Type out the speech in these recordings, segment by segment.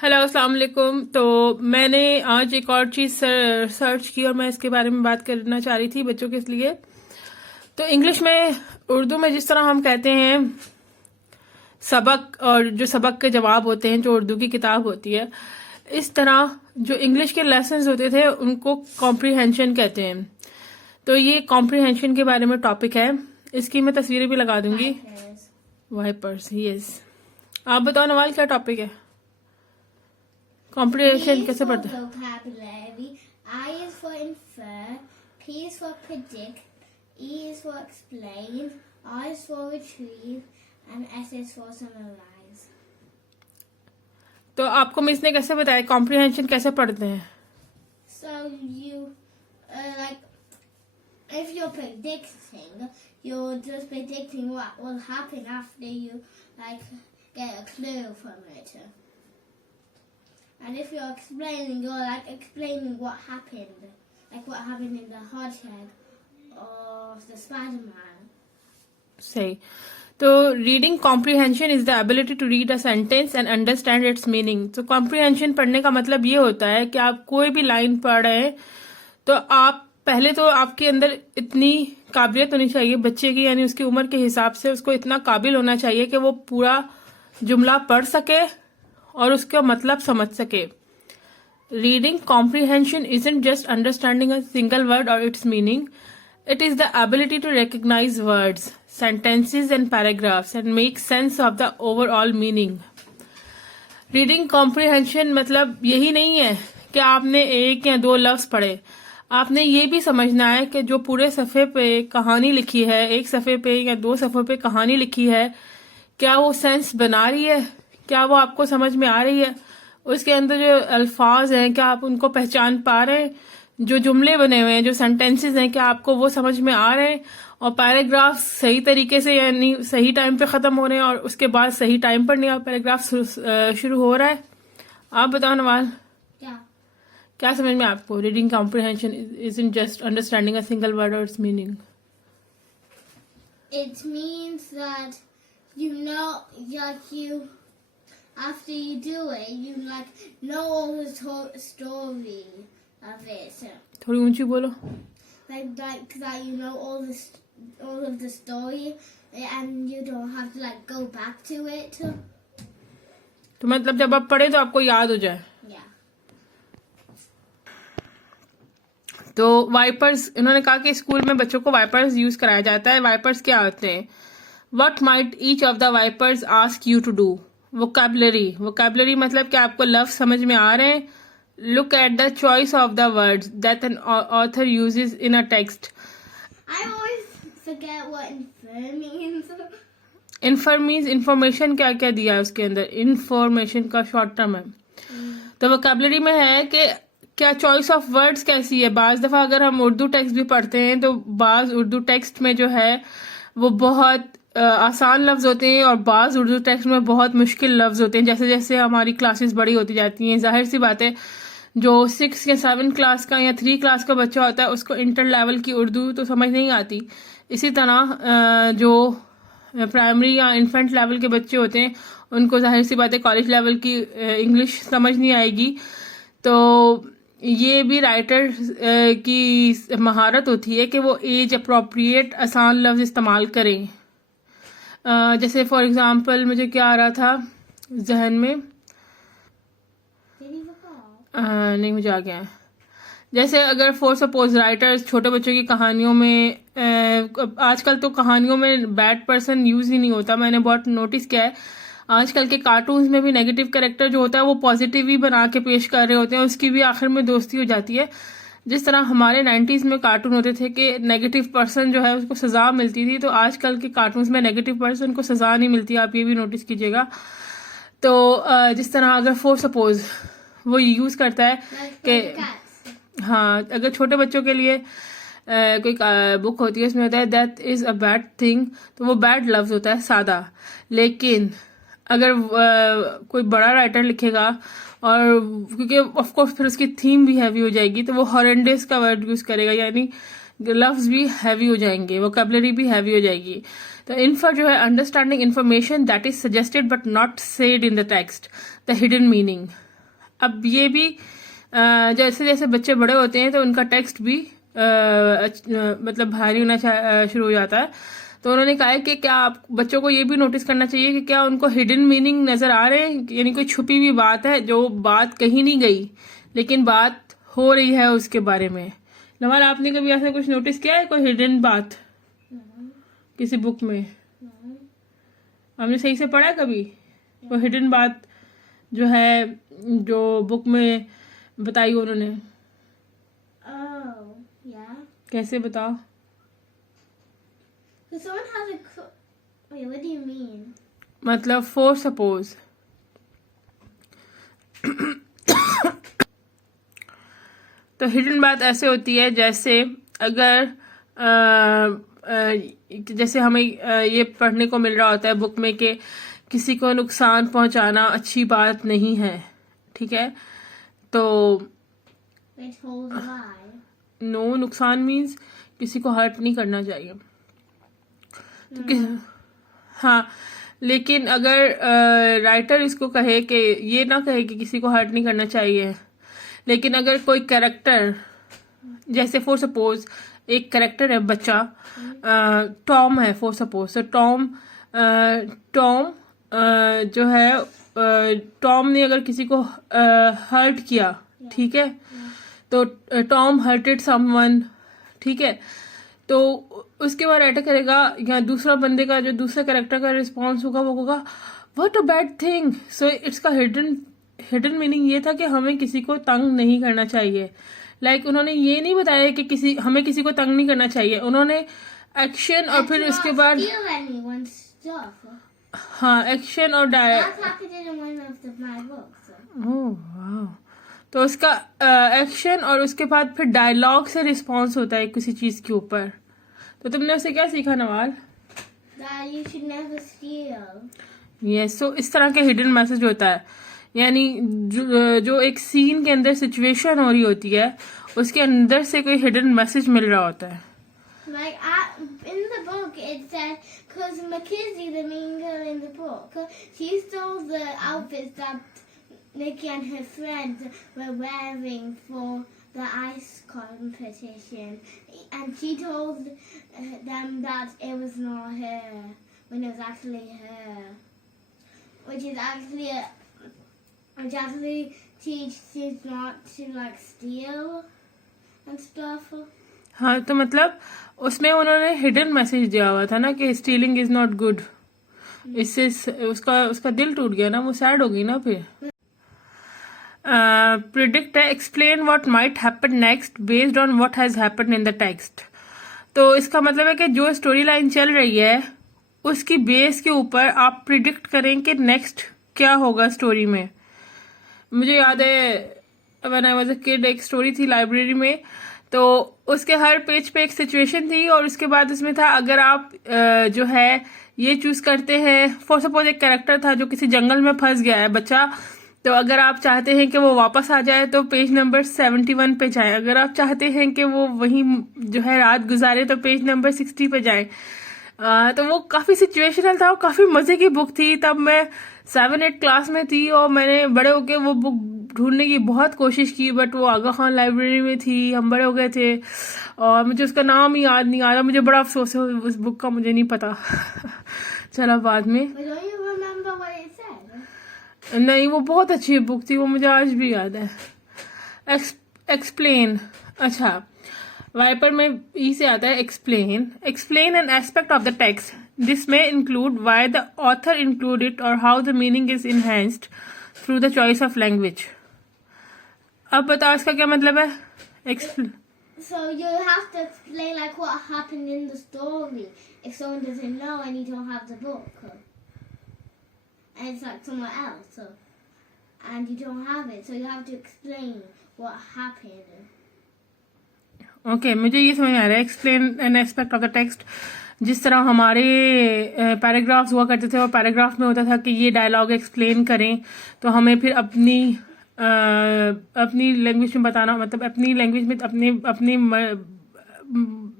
Hello अस्सलाम वालेकुम। तो मैंने आज एक और चीज़ सर्च की और मैं इसके बारे में बात करना चाह रही थी बच्चों के लिए। तो इंग्लिश में, उर्दू में जिस तरह हम कहते हैं सबक, और जो सबक के जवाब होते हैं जो उर्दू की किताब होती है, इस तरह जो इंग्लिश के लेसन्स होते थे उनको कॉम्प्रीहेंशन कहते हैं। तो ये कॉम्प्रीहेंशन के बारे में टॉपिक है। इसकी मैं तस्वीरें भी लगा दूंगी। Vipers, yes. आप बताओ नवाल, क्या टॉपिक है? कॉम्प्रीहेंशन कैसे पढ़ते हैं? Vocabulary. I is for infer, P is for predict, E is for explain, R is for retrieve, and S is for summarize. तो आपको मिस ने कैसे बताया कॉम्प्रीहेंशन कैसे पढ़ते हैं? So you like if you're predicting, you're just predicting what will happen after you like get a clue from it. And if you're explaining, you're like explaining what happened, like what happened in the Hodgehog or the Spider-Man. सही। तो reading comprehension is the ability to read a sentence and understand its meaning. तो comprehension पढ़ने का मतलब ये होता है कि आप कोई भी लाइन पढ़ रहे हैं तो आप पहले तो आपके अंदर इतनी काबिलियत होनी चाहिए बच्चे की, यानी उसकी उम्र के हिसाब से उसको इतना काबिल होना चाहिए कि वो पूरा जुमला पढ़ सके और उसका मतलब समझ सके। Reading comprehension isn't just understanding a single word or its meaning. It is the ability to recognize words, sentences and paragraphs and make sense of the overall meaning. Reading comprehension मतलब यही नहीं है कि आपने एक या दो लफ्ज पढ़े। आपने ये भी समझना है कि जो पूरे सफ़े पे कहानी लिखी है, एक सफ़े पे या दो सफ़ों पे कहानी लिखी है, क्या वो सेंस बना रही है, क्या वो आपको समझ में आ रही है, उसके अंदर जो अल्फाज हैं क्या आप उनको पहचान पा रहे हैं, जो जुमले बने हुए हैं, जो सेंटेंसेस हैं क्या आपको वो समझ में आ रहे हैं, और पैराग्राफ सही तरीके से यानी सही टाइम पे ख़त्म हो रहे हैं और उसके बाद सही टाइम पर नहीं पैराग्राफ शुरू हो रहा है। आप बताओ नवाल, क्या समझ में आपको? Reading comprehension isn't just understanding a single word or its meaning. It means that you know, like you, after you do it, you like know all the story of it. थोड़ी ऊंची बोलो। Like that you know all of the story, and you don't have to like go back to it. तो मतलब जब आप पढ़े तो आपको याद हो जाए। Yeah. तो वाइपर्स, इन्होंने कहा कि स्कूल में बच्चों को वाइपर्स यूज कराया जाता है। वाइपर्स क्या होते हैं? What might each of the vipers ask you to do? Vocabulary मतलब कि आपको लफ्ज समझ में आ रहे हैं। Look at the choice of the words that an author uses in a text. I always forget what infer means. Infer means information, क्या क्या दिया है उसके अंदर। information का शॉर्ट टर्म है। तो वोकेबलरी में है कि क्या चॉइस ऑफ वर्ड्स कैसी है। बाज दफा अगर हम उर्दू टेक्स्ट भी पढ़ते हैं तो बाज उर्दू टेक्स्ट में जो है वो बहुत आसान लफ्ज होते हैं और बाज उर्दू टेक्स्ट में बहुत मुश्किल लफ्ज होते हैं। जैसे जैसे हमारी क्लासेस बड़ी होती जाती हैं, जाहिर सी बात है जो 6 या 7 क्लास का या 3 क्लास का बच्चा होता है उसको इंटर लेवल की उर्दू तो समझ नहीं आती। इसी तरह जो प्राइमरी या इन्फेंट लेवल के बच्चे होते हैं उनको जाहिर सी बात है कॉलेज लेवल की इंग्लिश समझ नहीं आएगी। तो ये भी राइटर की महारत होती है कि वो एज अप्रोप्रिएट आसान लफ्ज इस्तेमाल करें। जैसे फॉर एग्जांपल मुझे क्या आ रहा था जहन में, नहीं मुझे आ गया है। जैसे अगर फॉर सपोज राइटर्स छोटे बच्चों की कहानियों में, आजकल तो कहानियों में बैड पर्सन यूज ही नहीं होता, मैंने बहुत नोटिस किया है। आजकल के कार्टून्स में भी नेगेटिव कैरेक्टर जो होता है वो पॉजिटिव ही बना के पेश कर रहे होते हैं, उसकी भी आखिर में दोस्ती हो जाती है। जिस तरह हमारे 90s में कार्टून होते थे कि नेगेटिव पर्सन जो है उसको सजा मिलती थी, तो आजकल के कार्टून्स में नेगेटिव पर्सन को सजा नहीं मिलती, आप ये भी नोटिस कीजिएगा। तो जिस तरह अगर फॉर सपोज वो यूज करता है कि हाँ, अगर छोटे बच्चों के लिए कोई बुक होती है उसमें होता है that is a bad thing, तो वो बैड लफ्ज होता है सादा। लेकिन अगर कोई बड़ा राइटर लिखेगा और क्योंकि ऑफ कोर्स फिर उसकी थीम भी हैवी हो जाएगी तो वो हॉरेंडस का वर्ड यूज करेगा, यानी लफ्ज भी हैवी हो जाएंगे, वोकेबलरी भी हैवी हो जाएगी। तो इन्फर जो है understanding information that is suggested but not said in the text, the hidden meaning. अब ये भी जैसे जैसे बच्चे बड़े होते हैं तो उनका टेक्स्ट भी मतलब भारी होना शुरू हो जाता है। तो उन्होंने कहा है कि क्या आप बच्चों को ये भी नोटिस करना चाहिए कि क्या उनको हिडन मीनिंग नजर आ रहे हैं, यानी कोई छुपी हुई बात है जो बात कहीं नहीं गई लेकिन बात हो रही है उसके बारे में। नवाल, आपने कभी ऐसा कुछ नोटिस किया है, कोई हिडन बात किसी बुक में? हमने सही से पढ़ा है कभी वो हिडन बात जो है जो बुक में बताई उन्होंने? Oh, yeah. कैसे बताओ? So someone has a. Wait, what do you mean? मतलब फॉर सपोज तो हिडन बात ऐसे होती है जैसे अगर जैसे हमें ये पढ़ने को मिल रहा होता है बुक में कि किसी को नुकसान पहुंचाना अच्छी बात नहीं है, ठीक है? तो Which holds a lie. No, नुकसान मीन्स किसी को हर्ट नहीं करना चाहिए। तो हाँ, लेकिन अगर राइटर इसको कहे कि ये ना कहे कि किसी को हर्ट नहीं करना चाहिए, लेकिन अगर कोई कैरेक्टर जैसे फॉर सपोज एक कैरेक्टर है बच्चा, टॉम है फॉर सपोज, तो टॉम जो है टॉम ने अगर किसी को हर्ट किया, ठीक है, तो टॉम हर्टेड समवन, ठीक है, तो उसके बाद राइटर करेगा या दूसरा बंदे का जो दूसरा कैरेक्टर का रिस्पॉन्स होगा वो होगा what a bad thing. So it's का हिडन मीनिंग ये था कि हमें किसी को तंग नहीं करना चाहिए। लाइक उन्होंने ये नहीं बताया कि हमें किसी को तंग नहीं करना चाहिए, उन्होंने एक्शन और फिर उसके बाद Steal anyone's stuff. हाँ एक्शन और That's happened in one of my books. ओह वाह। तो उसका एक्शन और उसके बाद फिर डायलॉग से रिस्पॉन्स होता है किसी चीज के ऊपर। तो तुमने उससे क्या सीखा Nawal? That you should never steal. Yes, so इस तरह के हिडन मैसेज होता है, यानी जो एक सीन के अंदर सिचुएशन हो रही होती है उसके अंदर से कोई हिडन मैसेज मिल रहा होता है। Like in the book, it said because Mackenzie, the main girl in the book, she stole the outfits that Nikki and her friends were wearing for the ice competition, and she told them that it was not her when it was actually her, which actually teaches not to like steal and stuff. हाँ, तो मतलब उसमें उन्होंने hidden message दिया हुआ था ना कि स्टीलिंग इज नॉट गुड। इससे उसका दिल टूट गया ना, वो सैड हो गई ना। फिर प्रिडिक्ट है, explain what might happen next based on what has happened in the text. तो इसका मतलब है कि जो स्टोरी लाइन चल रही है उसकी बेस के ऊपर आप प्रिडिक्ट करें कि नेक्स्ट क्या होगा स्टोरी में। मुझे याद है when I was a kid एक स्टोरी थी लाइब्रेरी में, तो उसके हर पेज पे एक सिचुएशन थी और उसके बाद उसमें था अगर आप जो है ये चूज करते हैं, फॉर सपोज एक कैरेक्टर था जो किसी जंगल में फंस गया है बच्चा, तो अगर आप चाहते हैं कि वो वापस आ जाए तो पेज नंबर 71 पे जाए, अगर आप चाहते हैं कि वो वहीं जो है रात गुजारे तो पेज नंबर 60 पे जाए। तो वो काफी सिचुएशनल था और काफी मजे की बुक थी। तब मैं 7-8 क्लास में थी और मैंने बड़े होके वो बुक ढूंढने की बहुत कोशिश की, बट वो आगा खान लाइब्रेरी में थी, हम बड़े हो गए थे और मुझे उसका नाम ही याद नहीं आ रहा। मुझे बड़ा अफसोस है उस बुक का, मुझे नहीं पता। चला बाद में। But don't you remember what it said? नहीं, वो बहुत अच्छी बुक थी, वो मुझे आज भी याद है। एक्सप्लेन, अच्छा वाइपर में ई से आता है explain an aspect of the text, this में include why the author include it और how the meaning is enhanced through the choice of language. अब बताओ इसका क्या मतलब है? So you have to explain like what happened in the story if someone doesn't know and you don't have the book, and it's like somewhere else, and you don't have it, so you have to explain what happened. Okay, मुझे ये समझ आ रहा है। Explain an aspect of the text, जिस तरह हमारे paragraphs हुआ करते थे और पैराग्राफ में होता था कि ये डायलॉग एक्सप्लेन करें, तो हमें फिर अपनी लैंग्वेज में बताना, मतलब अपनी लैंग्वेज में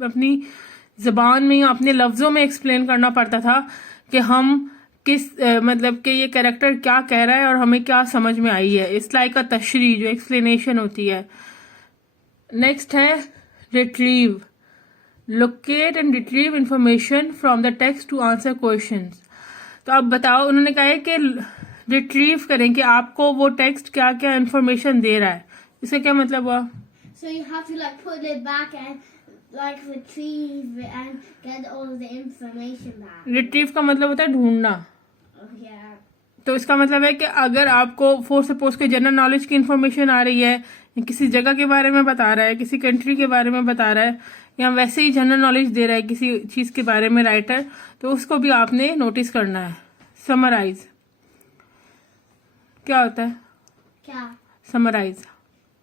अपनी जबान में या अपने लफ्जों में एक्सप्लेन करना पड़ता था कि हम मतलब कि ये कैरेक्टर क्या कह रहा है और हमें क्या समझ में आई है। इट्स लाइक अ तशरीह, जो एक्सप्लेनेशन होती है। नेक्स्ट है retrieve, locate and retrieve information from the text to answer questions. तो अब बताओ, उन्होंने कहा है कि रिट्रीव करें कि आपको वो टेक्स्ट क्या क्या इंफॉर्मेशन दे रहा है। इसका क्या मतलब हुआ? So you have to like put it back and like retrieve it and get all the information back. Retrieve का मतलब होता है ढूंढना। Oh yeah. तो इसका मतलब है कि अगर आपको फॉर सपोज के जनरल नॉलेज की इंफॉर्मेशन आ रही है, किसी जगह के बारे में बता रहा है, किसी कंट्री के बारे में बता रहा है, या वैसे ही जनरल नॉलेज दे रहा है किसी चीज के बारे में राइटर, तो उसको भी आपने नोटिस करना है। समराइज क्या होता है? क्या? Summarise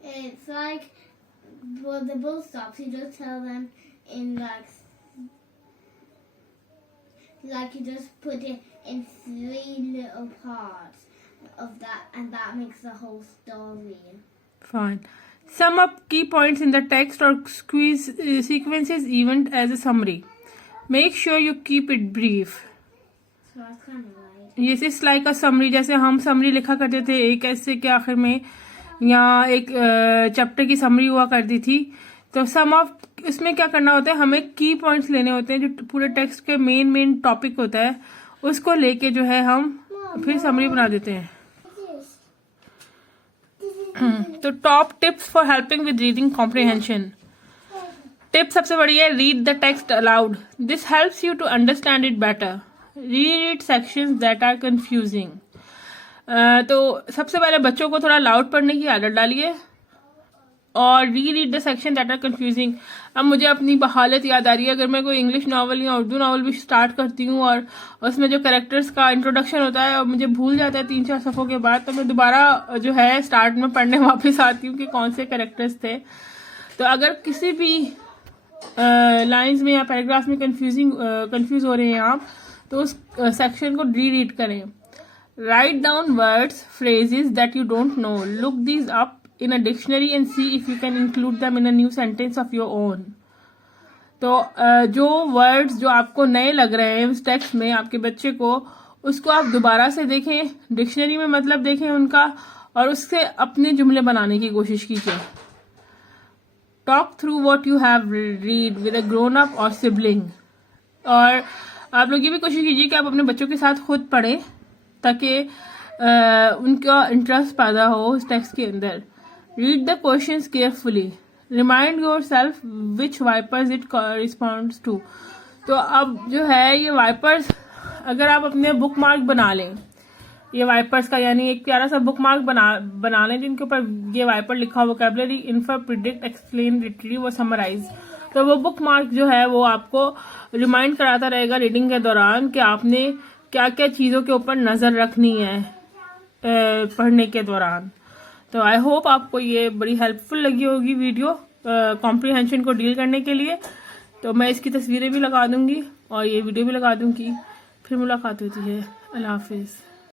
It's like when the bus stops, you just tell them in like you just put it in 3 little parts of that, and that makes the whole story. Fine. Sum up key points in the text or squeeze sequences event as a summary. Make sure you keep it brief. So that's kind of right. Yes, it's like a summary. जैसे हम summary लिखा करते थे एक ऐसे के आखिर में, या एक चैप्टर की समरी हुआ करती थी। तो सम ऑफ, इसमें क्या करना होता है, हमें की पॉइंट्स लेने होते हैं, जो पूरे टेक्स्ट के मेन टॉपिक होता है, उसको लेके जो है हम फिर समरी बना देते हैं। तो top tips for helping with reading comprehension. Tip सबसे बड़ी है, read the text aloud. This helps you to understand it better. Read sections that are confusing. तो सबसे पहले बच्चों को थोड़ा लाउड पढ़ने की आदत डालिए और read the section that are confusing. अब मुझे अपनी हालत याद आ रही है, अगर मैं कोई इंग्लिश नॉवल या उर्दू नॉवल भी स्टार्ट करती हूँ और उसमें जो कैरेक्टर्स का इंट्रोडक्शन होता है और मुझे भूल जाता है 3-4 सफ़ों के बाद, तो मैं दोबारा जो है स्टार्ट में पढ़ने वापस आती हूँ कि कौन से कैरेक्टर्स थे। तो अगर किसी भी लाइन्स में या पैराग्राफ में कंफ्यूज हो रहे हैं आप, तो उस सेक्शन को रीड करें। Write down words, phrases that you don't know. Look these up in a dictionary and see if you can include them in a new sentence of your own. तो जो वर्ड्स जो आपको नए लग रहे हैं उस टेक्स्ट में आपके बच्चे को, उसको आप दोबारा से देखें, डिक्शनरी में मतलब देखें उनका, और उससे अपने जुमले बनाने की कोशिश कीजिए। Talk through what you have read with a grown up और सिबलिंग। और आप लोग ये भी कोशिश कीजिए कि आप अपने बच्चों के साथ खुद पढ़ें, ताकि उनका इंटरेस्ट पैदा हो उस टेक्स्ट के अंदर। Read the questions carefully. Remind yourself which wipers it corresponds to. तो अब जो है ये वाइपर्स, अगर आप अपने बुक मार्क बना लें, ये वाइपर्स का यानी एक प्यारा सा बुक मार्क बना लें जिनके ऊपर ये वाइपर लिखा हो, vocabulary, infer, predict, explain, retrieve और समराइज। तो वो बुक मार्क जो है वो आपको रिमाइंड कराता रहेगा रीडिंग के दौरान कि आपने क्या क्या चीज़ों के ऊपर नज़र रखनी है पढ़ने के दौरान। तो आई होप आपको ये बड़ी हेल्पफुल लगी होगी वीडियो कॉम्प्रिहेंशन को डील करने के लिए। तो मैं इसकी तस्वीरें भी लगा दूंगी और ये वीडियो भी लगा दूंगी। फिर मुलाकात होती है। अल्लाह हाफिज़।